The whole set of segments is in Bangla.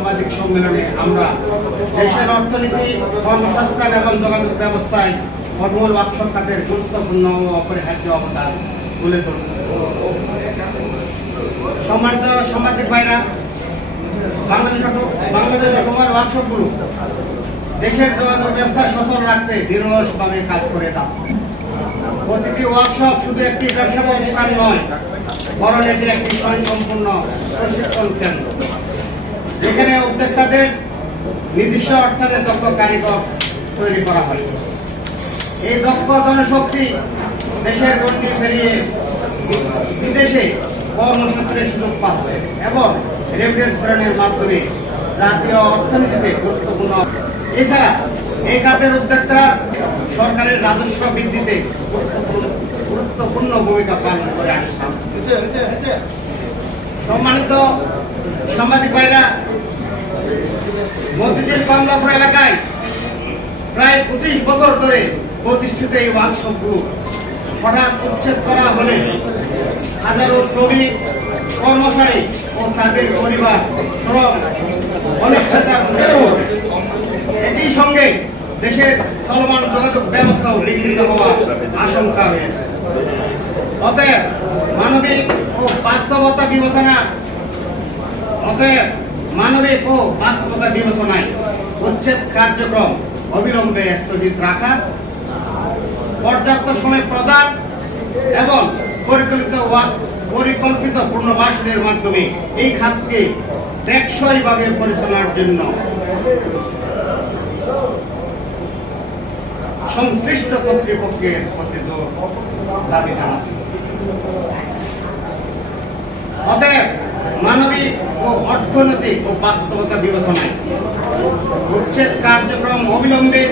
সাংবাদিক সম্মেলনে আমরা দেশের অর্থনীতি, কর্মসংস্থান এবং যোগাযোগ ব্যবস্থায় অটল ওয়াকফ খাতের গুরুত্বপূর্ণ ও অপরিহার্য অবদান তুলে ধরছি। সম্মানিত সাংবাদিক ভাইরা, বাংলাদেশ অটল ওয়াকফগুলো দেশের যোগাযোগ ব্যবস্থা সচল রাখতে নিরলসভাবে কাজ করে যাচ্ছে। প্রতিটি ওয়ার্কশপ শুধু একটি ব্যবসা প্রতিষ্ঠান নয়, বরং এটি একটি স্বয়ংসম্পূর্ণ প্রশিক্ষণ কেন্দ্র, যেখানে উদ্যোক্তাদের নির্দিষ্ট অর্থায়নে দক্ষ কারিগর তৈরি করা হয়। এই দক্ষ জনশক্তি দেশের গণ্ডি পেরিয়ে বিদেশে কর্মক্ষেত্রে সুযোগ পাবে এবং রেফারেন্স প্রেরণের মাধ্যমে জাতীয় অর্থনীতিতে গুরুত্বপূর্ণ। এছাড়া এই খাতের উদ্যোক্তারা সরকারের রাজস্ব বৃদ্ধিতে গুরুত্বপূর্ণ ভূমিকা পালন করে আসছে। সম্মানিত সাংবাদিক ভাইরা, মতিঝিল কমলাপুর এলাকায় প্রায় 25 বছর ধরে প্রতিষ্ঠিত এই ওয়ার্কশপগুলো হঠাৎ উচ্ছেদ করা হলে হাজারো শ্রমিক, কর্মচারী ও তাদের পরিবার শ্রম অনিশ্চয়তার একই সঙ্গে দেশের চলমান যোগাযোগ ব্যবস্থাও বিঘ্নিত হওয়ার আশঙ্কা রয়েছে। অতএব মানবিক ও বাস্তবতা বিবেচনায় উচ্ছেদ কার্যক্রম অবিলম্বে স্থগিত রাখা, পর্যাপ্ত সময় প্রদান এবং পরিকল্পিত পুনর্বাসনের মাধ্যমে এই খাতকে টেকসইভাবে পরিচালনার জন্য সংশ্লিষ্ট কর্তৃপক্ষের প্রতি দাবি জানাচ্ছি। অতএব মানবিক ও অর্থনৈতিক ও বাস্তবতা বিবেচনায় উচ্ছেদ কার্যক্রম অবিলম্বে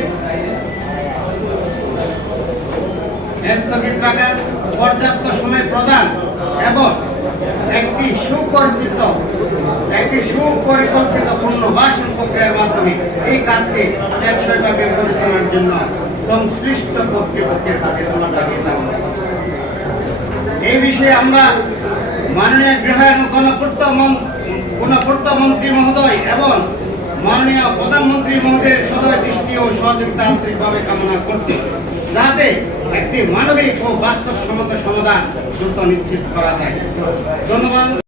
স্থগিত রাখা, পর্যাপ্ত সময় প্রদান এবং একটি সুপরিকল্পিত পুনর্বাসন প্রক্রিয়ার মাধ্যমে এই কাজকে টেকসইভাবে পরিচালনার জন্য সংশ্লিষ্ট কর্তৃপক্ষের হাতে তোলা দাবি জানানো। এই বিষয়ে আমরা মাননীয় গৃহায়ন গণপূর্ত মন্ত্রী মহোদয় এবং মাননীয় প্রধানমন্ত্রী মহোদয়ের সদয় দৃষ্টি ও সহযোগিতা আন্তরিকভাবে কামনা করছি, যাতে একটি মানবিক ও বাস্তবসম্মত সমাধান দ্রুত নিশ্চিত করা যায়। ধন্যবাদ।